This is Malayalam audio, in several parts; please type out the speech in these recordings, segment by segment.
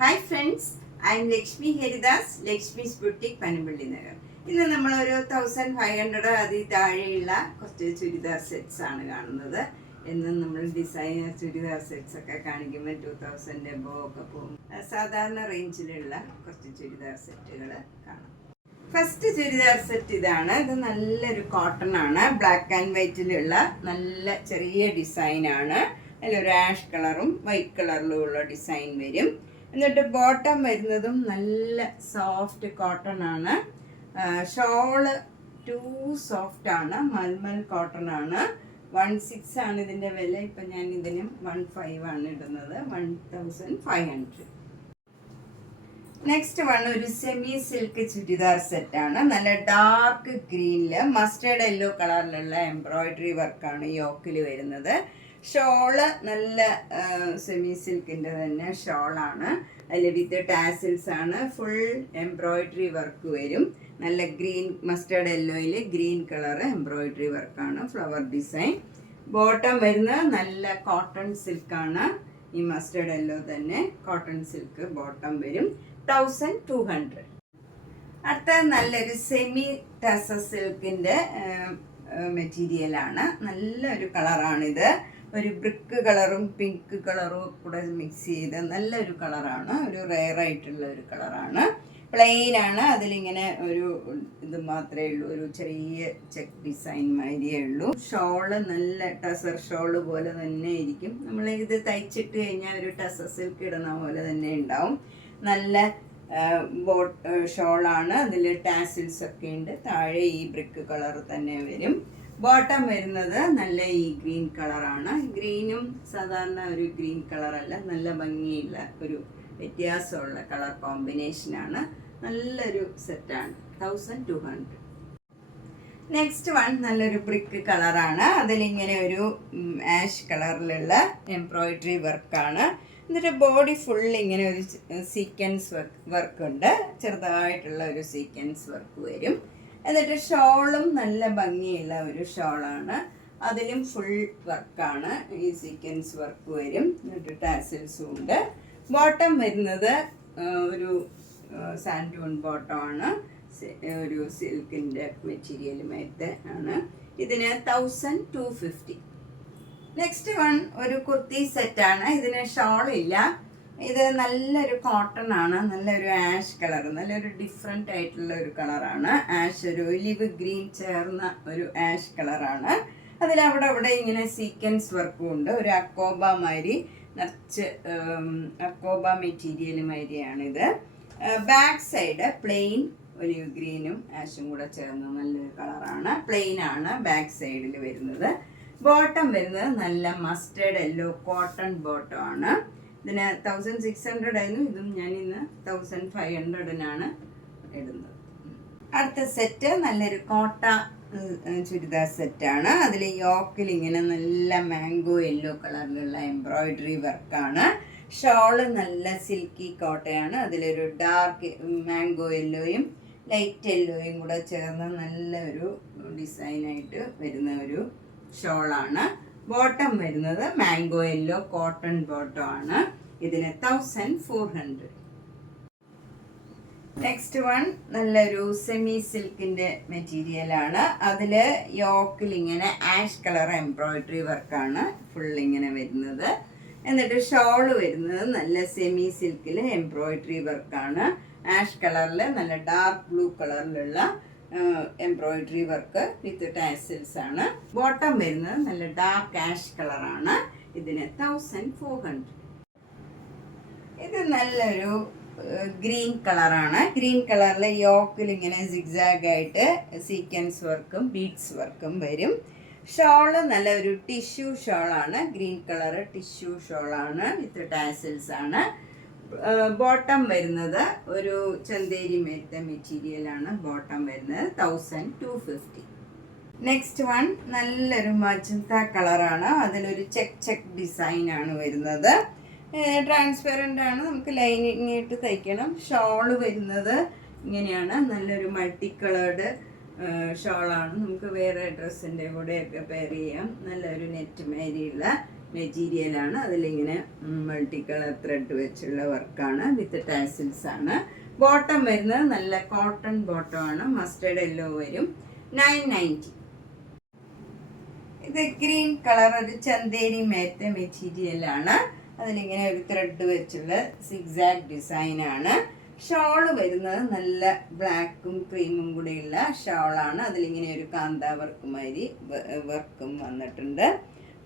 Hi friends, I M Lakshmi Haridas, Lakshmi's boutique, Panampilly Nagar. ഇന്ന് നമ്മളൊരു 1500 അതിൽ താഴെയുള്ള കുറച്ച് ചുരിദാർ സെറ്റ്സ് ആണ് കാണുന്നത്. എന്നും നമ്മൾ ഡിസൈനർ ചുരിദാർ സെറ്റ്സ് ഒക്കെ കാണിക്കുമ്പോൾ 2000 എബോ ഒക്കെ പോകും. സാധാരണ റേഞ്ചിലുള്ള കുറച്ച് ചുരിദാർ സെറ്റുകൾ കാണാം. ഫസ്റ്റ് ചുരിദാർ സെറ്റ് ഇതാണ്. ഇത് നല്ലൊരു കോട്ടൺ ആണ്, ബ്ലാക്ക് ആൻഡ് വൈറ്റിലുള്ള നല്ല ചെറിയ ഡിസൈനാണ്. അതിലൊരു ആഷ് കളറും വൈറ്റ് കളറിലും ഉള്ള ഡിസൈൻ വരും. എന്നിട്ട് ബോട്ടം വരുന്നതും നല്ല സോഫ്റ്റ് കോട്ടൺ ആണ്. ഷോള് ടു സോഫ്റ്റ് ആണ്, മൽമൽ കോട്ടൺ ആണ്. 16 ആണ് ഇതിൻ്റെ വില. ഇപ്പം ഞാൻ ഇതിനും 15 ആണ് ഇടുന്നത്, 1500. നെക്സ്റ്റ് വൺ ഒരു സെമി സിൽക്ക് ചുരിദാർ സെറ്റാണ്. നല്ല ഡാർക്ക് ഗ്രീനില് മസ്റ്റേർഡ് യെല്ലോ കളറിലുള്ള എംബ്രോയിഡറി വർക്കാണ് യോക്കിൽ വരുന്നത്. ഷോള് നല്ല സെമി സിൽക്കിൻ്റെ തന്നെ ഷോളാണ്. അതിൽ വിത്ത് ടാസിൽസ് ആണ്. ഫുൾ എംബ്രോയിഡറി വർക്ക് വരും. നല്ല ഗ്രീൻ മസ്റ്റേർഡ് യെല്ലോയിൽ ഗ്രീൻ കളർ എംബ്രോയിഡറി വർക്കാണ്, ഫ്ലവർ ഡിസൈൻ. ബോട്ടം വരുന്നത് നല്ല കോട്ടൺ സിൽക്കാണ്. ഈ മസ്റ്റേർഡ് യെല്ലോ തന്നെ കോട്ടൺ സിൽക്ക് ബോട്ടം വരും. 1200. അടുത്ത നല്ലൊരു സെമി ടസ സിൽക്കിൻ്റെ മെറ്റീരിയലാണ്. നല്ലൊരു കളറാണിത്. ഒരു ബ്രിക്ക് കളറും പിങ്ക് കളറും കൂടെ മിക്സ് ചെയ്ത് നല്ലൊരു കളറാണ്. ഒരു റെയർ ആയിട്ടുള്ള ഒരു കളറാണ്. പ്ലെയിൻ ആണ്. അതിലിങ്ങനെ ഒരു ഇത് മാത്രമേ ഉള്ളൂ, ഒരു ചെറിയ ചെക്ക് ഡിസൈൻ മാതിരിയേ ഉള്ളൂ. ഷോള് നല്ല ടസർ ഷോള് പോലെ തന്നെ ഇരിക്കും. നമ്മൾ ഇത് തയ്ച്ചിട്ട് കഴിഞ്ഞാൽ ഒരു ടസർ സിൽക്ക് ഇടുന്ന പോലെ തന്നെ ഉണ്ടാവും. നല്ല ഷോളാണ്. അതിൽ ടാസിൽസ് ഒക്കെ ഉണ്ട്. താഴെ ഈ ബ്രിക്ക് കളർ തന്നെ വരും. ബോട്ടം വരുന്നത് നല്ല ഈ ഗ്രീൻ കളറാണ്. ഗ്രീനും സാധാരണ ഒരു ഗ്രീൻ കളറല്ല, നല്ല ഭംഗിയുള്ള ഒരു വ്യത്യാസമുള്ള കളർ കോമ്പിനേഷനാണ്. നല്ലൊരു സെറ്റാണ്. 1200. നെക്സ്റ്റ് വൺ നല്ലൊരു ബ്രിക്ക് കളറാണ്. അതിലിങ്ങനെ ഒരു ആഷ് കളറിലുള്ള എംബ്രോയിഡറി വർക്കാണ്. എന്നിട്ട് ബോഡി ഫുൾ ഇങ്ങനെ ഒരു സീക്വൻസ് വർക്ക് ഉണ്ട്. ചെറുതായിട്ടുള്ള ഒരു സീക്വൻസ് വർക്ക് വരും. എന്നിട്ട് ഷോളും നല്ല ഭംഗിയുള്ള ഒരു ഷോളാണ്. അതിലും ഫുൾ വർക്കാണ്. ഈ സീക്വൻസ് വർക്ക് വരും. എന്നിട്ട് ടാസിൽസും ഉണ്ട്. ബോട്ടം വരുന്നത് ഒരു സാൻഡൂൺ ബോട്ടമാണ്. ഒരു സിൽക്കിൻ്റെ മെറ്റീരിയൽ മേത്തെ ആണ്. ഇതിന് 1250. നെക്സ്റ്റ് വൺ ഒരു കുർത്തി സെറ്റാണ്. ഇതിന് ഷോളില്ല. ഇത് നല്ലൊരു കോട്ടൺ ആണ്. നല്ലൊരു ആഷ് കളർ, നല്ലൊരു ഡിഫറെൻ്റ് ആയിട്ടുള്ള ഒരു കളറാണ്. ആഷ് ഒരു ഒലിവ് ഗ്രീൻ ചേർന്ന ഒരു ആഷ് കളറാണ്. അതിലവിടെ അവിടെ ഇങ്ങനെ സീക്വൻസ് വർക്കും ഉണ്ട്. ഒരു അക്കോബ മാതിരി നിറച്ച് അക്കോബ മെറ്റീരിയൽ മാതിരിയാണിത്. ബാക്ക് സൈഡ് പ്ലെയിൻ ഒലിവ് ഗ്രീനും ആഷും കൂടെ ചേർന്ന നല്ലൊരു കളറാണ്. പ്ലെയിൻ ആണ് ബാക്ക് സൈഡിൽ വരുന്നത്. ബോട്ടം വരുന്നത് നല്ല മസ്റ്റേർഡ് യെല്ലോ കോട്ടൺ ബോട്ടം ആണ്. ഇതിന് 1600 ആയിരുന്നു. ഇതും ഞാൻ ഇന്ന് 1500-നാണ് ഇടുന്നത്. അടുത്ത സെറ്റ് നല്ലൊരു കോട്ട ചുരിദാർ സെറ്റാണ്. അതിൽ യോക്കിൽ ഇങ്ങനെ നല്ല മാംഗോ യെല്ലോ കളറിലുള്ള എംബ്രോയിഡറി വർക്കാണ്. ഷോള് നല്ല സിൽക്കി കോട്ടയാണ്. അതിലൊരു ഡാർക്ക് മാംഗോ യെല്ലോയും ലൈറ്റ് യെല്ലോയും കൂടെ ചേർന്ന് നല്ലൊരു ഡിസൈനായിട്ട് വരുന്ന ഒരു ഷോളാണ്. ബോട്ടം വരുന്നത് മാംഗോ യെല്ലോ കോട്ടൺ ബോട്ടം ആണ്. ഇതിന് 1400. നെക്സ്റ്റ് വൺ നല്ലൊരു സെമി സിൽക്കിൻ്റെ മെറ്റീരിയലാണ്. അതിൽ യോക്കിൽ ഇങ്ങനെ ആഷ് കളർ എംബ്രോയിഡറി വർക്കാണ് ഫുൾ ഇങ്ങനെ വരുന്നത്. എന്നിട്ട് ഷോള് വരുന്നത് നല്ല സെമി സിൽക്കിൽ എംബ്രോയിഡറി വർക്കാണ്. ആഷ് കളറിൽ നല്ല ഡാർക്ക് ബ്ലൂ കളറിലുള്ള എംബ്രോയിഡറി വർക്ക് വിത്ത് ടാസിൽസ് ആണ്. ബോട്ടം വരുന്നത് നല്ല ഡാർക്ക് ആഷ് കളറാണ്. ഇതിന് 1400. ഇത് നല്ലൊരു ഗ്രീൻ കളറാണ്. ഗ്രീൻ കളറിൽ യോക്കിൽ ഇങ്ങനെ സിഗ്സാഗ് ആയിട്ട് സീക്വൻസ് വർക്കും ബീഡ്സ് വർക്കും വരും. ഷോള് നല്ലൊരു ടിഷ്യൂ ഷോളാണ്. ഗ്രീൻ കളർ ടിഷ്യൂ ഷോളാണ് വിത്ത് ടാസിൽസ് ആണ്. ബോട്ടം വരുന്നത് ഒരു ചന്തേരി മേത്ത മെറ്റീരിയലാണ്. ബോട്ടം വരുന്നത് 1250. നെക്സ്റ്റ് വൺ നല്ലൊരു മജന്ത കളറാണ്. അതിലൊരു ചെക്ക് ഡിസൈനാണ് വരുന്നത്. ട്രാൻസ്പെറൻ്റ് ആണ്. നമുക്ക് ലൈനിങ് ഇട്ട് തയ്ക്കണം. ഷോള് വരുന്നത് ഇങ്ങനെയാണ്. നല്ലൊരു മൾട്ടി കളേർഡ് ഷോളാണ്. നമുക്ക് വേറെ ഡ്രസ്സിൻ്റെ കൂടെയൊക്കെ പെയർ ചെയ്യാം. നല്ലൊരു നെറ്റ് മേരിയുള്ള മെറ്റീരിയലാണ്. അതിലിങ്ങനെ മൾട്ടി കളർ ത്രെഡ് വെച്ചുള്ള വർക്കാണ്. വിത്ത് ടാസിൽസ് ആണ്. ബോട്ടം വരുന്നത് നല്ല കോട്ടൺ ബോട്ടം ആണ്. മസ്റ്റേർഡ് യെല്ലോ വരും. 990. ഇത് ഗ്രീൻ കളർ ഒരു ചന്തേരി മേത്ത മെറ്റീരിയലാണ്. അതിലിങ്ങനെ ഒരു ത്രെഡ് വെച്ചുള്ള സിഗ്സാഗ് ഡിസൈനാണ്. ഷോള് വരുന്നത് നല്ല ബ്ലാക്കും ക്രീമും കൂടിയുള്ള ഷോളാണ്. അതിലിങ്ങനെ ഒരു കാന്താ വർക്ക് മാതിരി വർക്കും വന്നിട്ടുണ്ട്.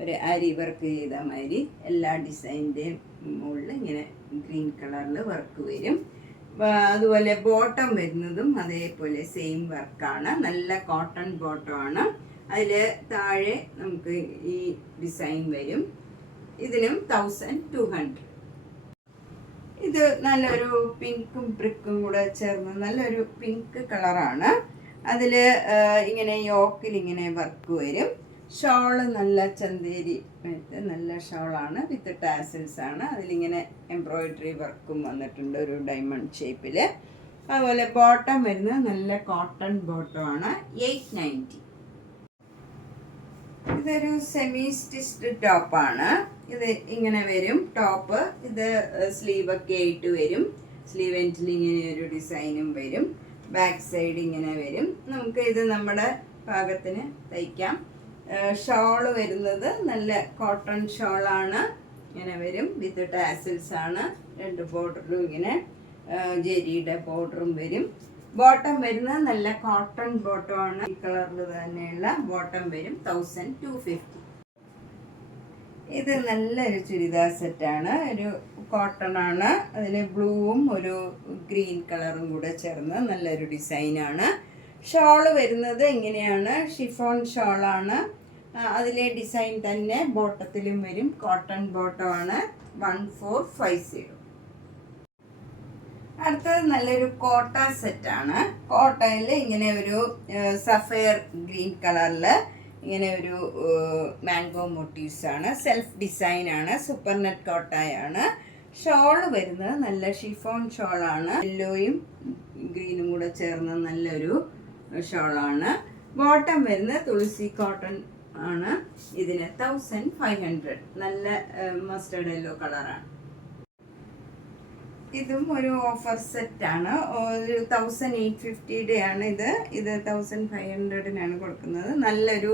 ഒരു അരി വർക്ക് ചെയ്ത മാതിരി എല്ലാ ഡിസൈൻ്റെയും മുകളിൽ ഇങ്ങനെ ഗ്രീൻ കളറിൽ വർക്ക് വരും. അതുപോലെ ബോട്ടം വരുന്നതും അതേപോലെ സെയിം വർക്കാണ്. നല്ല കോട്ടൺ ബോട്ടമാണ്. അതിൽ താഴെ നമുക്ക് ഈ ഡിസൈൻ വരും. ഇതിനും 1200. ഇത് നല്ലൊരു പിങ്കും ബ്രിക്കും കൂടെ ചേർന്ന് നല്ലൊരു പിങ്ക് കളറാണ്. അതിൽ ഇങ്ങനെ യോക്കിൽ ഇങ്ങനെ വർക്ക് വരും. ഷോള് നല്ല ചന്തേരി നല്ല ഷോളാണ്. വിത്ത് ടാസിൽസ് ആണ്. അതിലിങ്ങനെ എംബ്രോയിഡറി വർക്കും വന്നിട്ടുണ്ട് ഒരു ഡയമണ്ട് ഷേപ്പിൽ. അതുപോലെ ബോട്ടം വരുന്നത് നല്ല കോട്ടൺ ബോട്ടമാണ്. 890. ഇതൊരു സെമി സ്റ്റിച്ച്ഡ് ടോപ്പാണ്. ഇത് ഇങ്ങനെ വരും ടോപ്പ്. ഇത് സ്ലീവൊക്കെ ആയിട്ട് വരും. സ്ലീവ് എൻഡിൽ ഇങ്ങനെ ഒരു ഡിസൈനും വരും. ബാക്ക് സൈഡ് ഇങ്ങനെ വരും. നമുക്ക് ഇത് നമ്മുടെ പാകത്തിന് തയ്ക്കാം. ഷോള് വരുന്നത് നല്ല കോട്ടൺ ഷോളാണ്. ഇങ്ങനെ വരും. വിത്ത് ടാസിൽസ് ആണ്. 2 ബോർഡറിലും ഇങ്ങനെ ജെരിയുടെ ബോർഡറും വരും. ബോട്ടം വരുന്നത് നല്ല കോട്ടൺ ബോട്ടമാണ്. ഈ കളറിൽ തന്നെയുള്ള ബോട്ടം വരും. 1250. ഇത് നല്ലൊരു ചുരിദാർ സെറ്റാണ്. ഒരു കോട്ടൺ ആണ്. അതിൽ ബ്ലൂവും ഒരു ഗ്രീൻ കളറും കൂടെ ചേർന്ന് നല്ലൊരു ഡിസൈനാണ്. ഷോള് വരുന്നത് ഇങ്ങനെയാണ്. ഷിഫോൺ ഷോളാണ്. അതിലെ ഡിസൈൻ തന്നെ ബോട്ടത്തിലും വരും. കോട്ടൺ ബോട്ടമാണ്. 1450. അടുത്തത് നല്ലൊരു കോട്ട സെറ്റാണ്. കോട്ടയിൽ ഇങ്ങനെ ഒരു സഫയർ ഗ്രീൻ കളറിൽ ഇങ്ങനെ ഒരു മാംഗോ മോട്ടീവ്സ് ആണ്. സെൽഫ് ഡിസൈനാണ്. സൂപ്പർ നെറ്റ് കോട്ടയാണ്. ഷോള് വരുന്നത് നല്ല ഷിഫോൺ ഷോളാണ്. യെല്ലോയും ഗ്രീനും കൂടെ ചേർന്ന നല്ലൊരു ഷോളാണ്. ബോട്ടം വരുന്നത് തുളസി കോട്ടൺ ആണ്. ഇതിന് 1500. നല്ല മസ്റ്റേർഡ് യെല്ലോ കളറാണ്. ഇതും ഒരു ഓഫർ സെറ്റാണ്. ഒരു 1850 ആണ് ഇത്. 1500 കൊടുക്കുന്നത്. നല്ലൊരു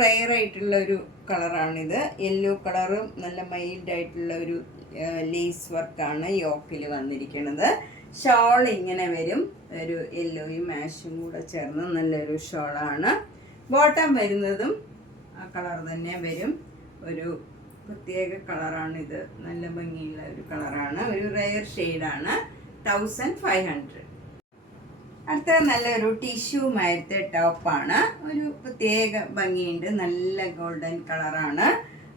റെയർ ആയിട്ടുള്ള ഒരു കളറാണിത്. യെല്ലോ കളറും നല്ല മൈൽഡ് ആയിട്ടുള്ള ഒരു ലേസ് വർക്കാണ് യോക്കിൽ വന്നിരിക്കുന്നത്. ഷോൾ ഇങ്ങനെ വരും. ഒരു യെല്ലോയും ആഷും കൂടെ ചേർന്ന് നല്ലൊരു ഷോളാണ്. ബോട്ടം വരുന്നതും ആ കളർ തന്നെ വരും. ഒരു പ്രത്യേക കളറാണിത്. നല്ല ഭംഗിയുള്ള ഒരു കളറാണ്. ഒരു റെയർ ഷെയ്ഡാണ്. 1500. അടുത്ത നല്ലൊരു ടിഷ്യൂ മയത്തെ ടോപ്പാണ്. ഒരു പ്രത്യേക ഭംഗിയുണ്ട്. നല്ല ഗോൾഡൻ കളറാണ്.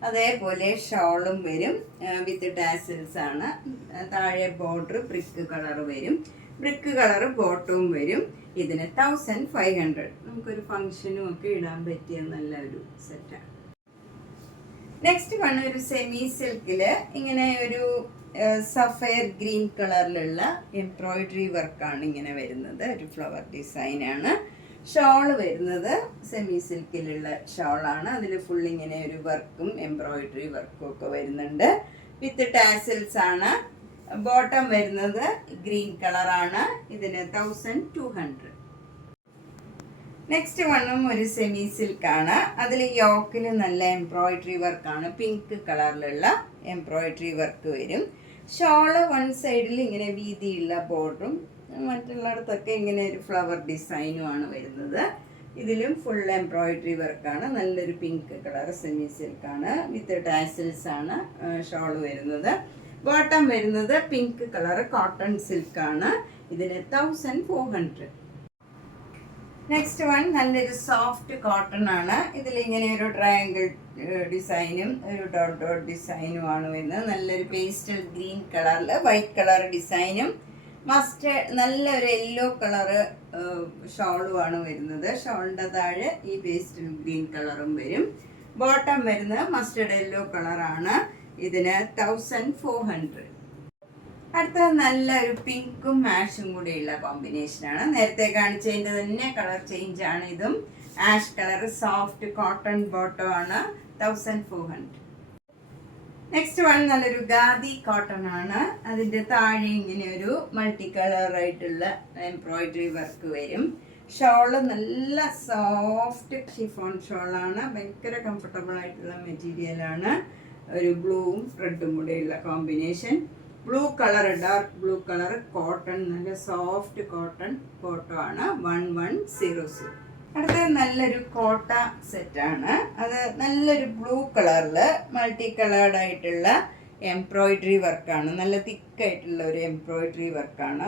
അതേപോലെ ഷോളും വരും. വിത്ത് ടാസിൽസ് ആണ്. താഴെ ബോർഡർ ബ്രിക്ക് കളർ വരും. ബ്രിക്ക് കളർ ബോട്ടവും വരും. ഇതിന് 1500. നമുക്കൊരു ഫംഗ്ഷനും ഒക്കെ ഇടാൻ പറ്റിയ നല്ലൊരു സെറ്റാണ്. നെക്സ്റ്റ് വൺ ഒരു സെമി സിൽക്കിൽ ഇങ്ങനെ ഒരു സഫയർ ഗ്രീൻ കളറിലുള്ള എംബ്രോയിഡറി വർക്കാണ് ഇങ്ങനെ വരുന്നത്. ഒരു ഫ്ലവർ ഡിസൈനാണ്. ഷോള് വരുന്നത് സെമി സിൽക്കിലുള്ള ഷോളാണ്. അതിൽ ഫുൾ ഇങ്ങനെ ഒരു വർക്കും എംബ്രോയിഡറി വർക്കും ഒക്കെ വരുന്നുണ്ട്. വിത്ത് ടാസിൽസ് ആണ്. ബോട്ടം വരുന്നത് ഗ്രീൻ കളറാണ്. ഇതിന് 1200. നെക്സ്റ്റ് വണ്ണും ഒരു സെമി സിൽക്കാണ്. അതിൽ യോക്കിൽ നല്ല എംബ്രോയിഡറി വർക്കാണ്. പിങ്ക് കളറിലുള്ള എംബ്രോയിഡറി വർക്ക് വരും. ഷോള് വൺ സൈഡിൽ ഇങ്ങനെ വീതിയുള്ള ബോർഡറും മറ്റുള്ളിടത്തൊക്കെ ഇങ്ങനെ ഒരു ഫ്ലവർ ഡിസൈനുമാണ് വരുന്നത്. ഇതിലും ഫുൾ എംബ്രോയിഡറി വർക്കാണ്. നല്ലൊരു പിങ്ക് കളർ സെമി സിൽക്കാണ്. വിത്ത് ടാസിൽസ് ആണ് ഷോള് വരുന്നത്. ബോട്ടം വരുന്നത് പിങ്ക് കളർ കോട്ടൺ സിൽക്കാണ്. ഇതിന് 1400. നെക്സ്റ്റ് വൺ നല്ലൊരു സോഫ്റ്റ് കോട്ടൺ ആണ്. ഇതിലിങ്ങനെ ഒരു ട്രയാങ്കിൾ ഡിസൈനും ഒരു ഡോട്ട് ഡോട്ട് ഡിസൈനുമാണ് വരുന്നത്. നല്ലൊരു പേസ്റ്റൽ ഗ്രീൻ കളറിൽ വൈറ്റ് കളർ ഡിസൈനും നല്ലൊരു യെല്ലോ കളറ് ഷോളുമാണ് വരുന്നത്. ഷോളിൻ്റെ താഴെ ഈ പേസ്റ്റൽ ഗ്രീൻ കളറും വരും. ബോട്ടം വരുന്നത് മസ്റ്റർഡ് യെല്ലോ കളറാണ്. ഇതിന് 1400. അടുത്തത് നല്ലൊരു പിങ്കും ആഷും കൂടിയുള്ള കോമ്പിനേഷനാണ്. നേരത്തെ കാണിച്ചതിൻ്റെ തന്നെ കളർ ചേഞ്ച് ആണ് ഇതും. Ash colour soft cotton bottom ആണ്. 1400. നെക്സ്റ്റ് വൺ നല്ലൊരു ഖാദി കോട്ടൺ ആണ്. അതിൻ്റെ താഴെ ഇങ്ങനെ ഒരു മൾട്ടി കളർ ആയിട്ടുള്ള എംബ്രോയിഡറി വർക്ക് വരും. ഷോള് നല്ല സോഫ്റ്റ് ഷിഫോൺ ഷോളാണ്. ഭയങ്കര കംഫർട്ടബിൾ ആയിട്ടുള്ള മെറ്റീരിയലാണ്. ഒരു ബ്ലൂവും റെഡും കൂടെയുള്ള combination. Blue colour, dark blue colour cotton, നല്ല സോഫ്റ്റ് കോട്ടൺ ഫോട്ടോ ആണ്. 1100. അടുത്തത് നല്ലൊരു കോട്ട സെറ്റാണ്. അത് നല്ലൊരു ബ്ലൂ കളറിൽ മൾട്ടി കളേർഡ് ആയിട്ടുള്ള എംബ്രോയിഡറി വർക്കാണ്. നല്ല തിക്കായിട്ടുള്ള ഒരു എംബ്രോയിഡറി വർക്കാണ്.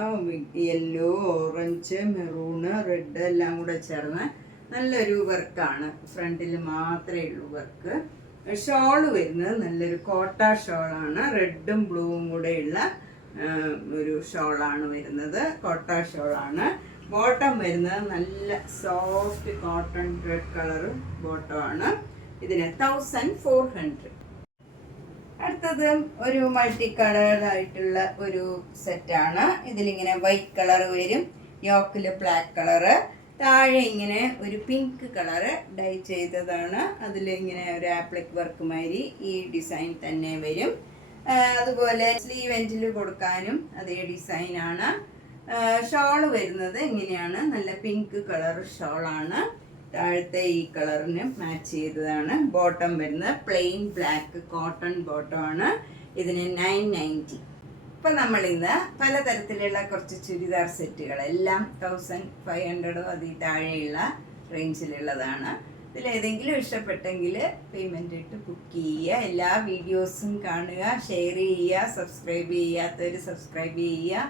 യെല്ലോ, ഓറഞ്ച്, മെറൂണ്, റെഡ് എല്ലാം കൂടെ ചേർന്ന് നല്ലൊരു വർക്കാണ്. ഫ്രണ്ടിൽ മാത്രമേ ഉള്ളൂ വർക്ക്. ഷോള് വരുന്നത് നല്ലൊരു കോട്ട ഷോളാണ്. റെഡും ബ്ലൂവും കൂടെയുള്ള ഒരു ഷോളാണ് വരുന്നത്. കോട്ട ഷോളാണ്. ബോട്ടം വരുന്നത് നല്ല soft cotton red colour bottom ആണ്. ഇതിന് 1400. അടുത്തത് ഒരു മൾട്ടി കളേർഡ് ആയിട്ടുള്ള ഒരു സെറ്റാണ്. ഇതിലിങ്ങനെ വൈറ്റ് കളർ വരും, യോക്കിൽ ബ്ലാക്ക് കളറ്, താഴെ ഇങ്ങനെ ഒരു പിങ്ക് കളറ് ഡൈ ചെയ്തതാണ്. അതിലിങ്ങനെ ഒരു ആപ്ലിക് വർക്ക് മാതിരി ഈ ഡിസൈൻ തന്നെ വരും. അതുപോലെ സ്ലീവ് എൻഡിൽ കൊടുക്കാനും അതേ ഡിസൈനാണ്. ഷോള് വരുന്നത് ഇങ്ങനെയാണ്. നല്ല പിങ്ക് കളർ ഷോളാണ്. താഴത്തെ ഈ കളറിന് മാച്ച് ചെയ്തതാണ്. ബോട്ടം വരുന്നത് പ്ലെയിൻ ബ്ലാക്ക് കോട്ടൺ ബോട്ടം ആണ്. ഇതിന് 990. ഇപ്പം നമ്മളിന്ന് പലതരത്തിലുള്ള കുറച്ച് ചുരിദാർ സെറ്റുകൾ എല്ലാം 1500 അതിൽ താഴെയുള്ള റേഞ്ചിലുള്ളതാണ്. ഇതിലേതെങ്കിലും ഇഷ്ടപ്പെട്ടെങ്കിൽ പേയ്മെൻ്റ് ഇട്ട് ബുക്ക് ചെയ്യുക. എല്ലാ വീഡിയോസും കാണുക, ഷെയർ ചെയ്യുക, സബ്സ്ക്രൈബ് ചെയ്യാത്തവർ സബ്സ്ക്രൈബ് ചെയ്യുക.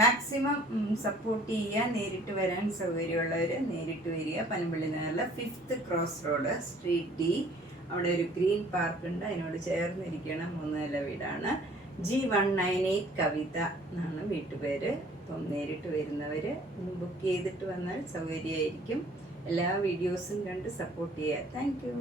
മാക്സിമം സപ്പോർട്ട് ചെയ്യുക. നേരിട്ട് വരാൻ സൗകര്യമുള്ളവർ നേരിട്ട് വരിക. പനമ്പള്ളി നഗറിലെ 5th cross road street D. അവിടെ ഒരു ഗ്രീൻ പാർക്ക് ഉണ്ട്. അതിനോട് ചേർന്നിരിക്കണം. 3 നില വീടാണ്. G198 കവിത എന്നാണ് വീട്ടുപേര്. അപ്പം നേരിട്ട് വരുന്നവർ ബുക്ക് ചെയ്തിട്ട് വന്നാൽ സൗകര്യമായിരിക്കും. എല്ലാ വീഡിയോസും കണ്ട് സപ്പോർട്ട് ചെയ്യുക. Thank you.